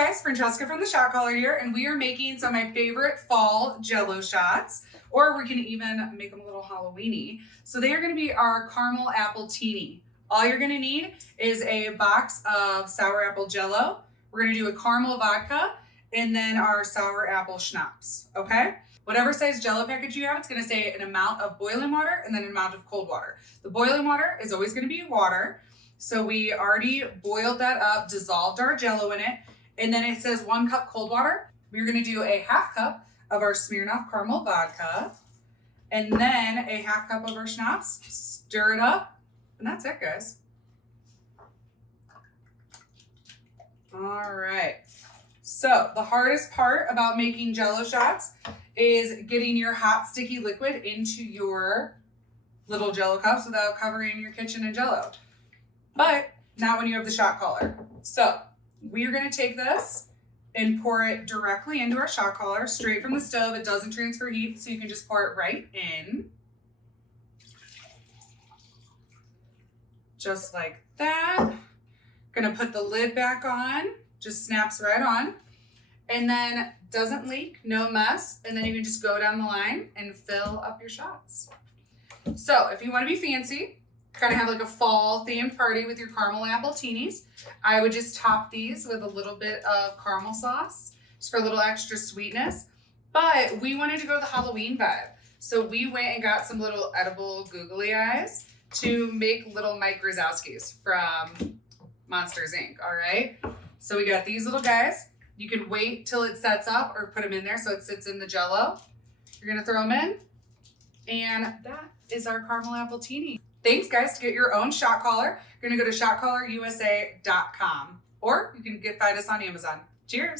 guys, Francesca from the Shot Caller here, and we are making some of my favorite fall Jello shots, or we can even make them a little Halloween-y. So they are going to be our caramel appletini. All you're going to need is a box of sour apple Jello. We're going to do a caramel vodka, and then our sour apple schnapps, okay? Whatever size Jello package you have, it's going to say an amount of boiling water and then an amount of cold water. The boiling water is always going to be water. So we already boiled that up, dissolved our Jello in it, and then it says 1 cup cold water. We're going to do a half cup of our Smirnoff caramel vodka, and then a half cup of our schnapps. Stir it up, and that's it, guys. All right. So the hardest part about making Jello shots is getting your hot, sticky liquid into your little Jello cups without covering your kitchen in Jello. But not when you have the shot caller. So we're going to take this and pour it directly into our shot caller, straight from the stove. It doesn't transfer heat, so you can just pour it right in. Just like that. Gonna put the lid back on, just snaps right on. And then doesn't leak, no mess. And then you can just go down the line and fill up your shots. So if you want to be fancy, kind of have like a fall themed party with your caramel appletinis, I would just top these with a little bit of caramel sauce just for a little extra sweetness. But we wanted to go the Halloween vibe. So we went and got some little edible googly eyes to make little Mike Wazowskis from Monsters Inc. All right. So we got these little guys. You can wait till it sets up or put them in there so it sits in the Jello. You're going to throw them in. And that is our caramel appletini. Thanks, guys. To get your own shot caller, you're going to go to shotcallerusa.com, or you can find us on Amazon. Cheers.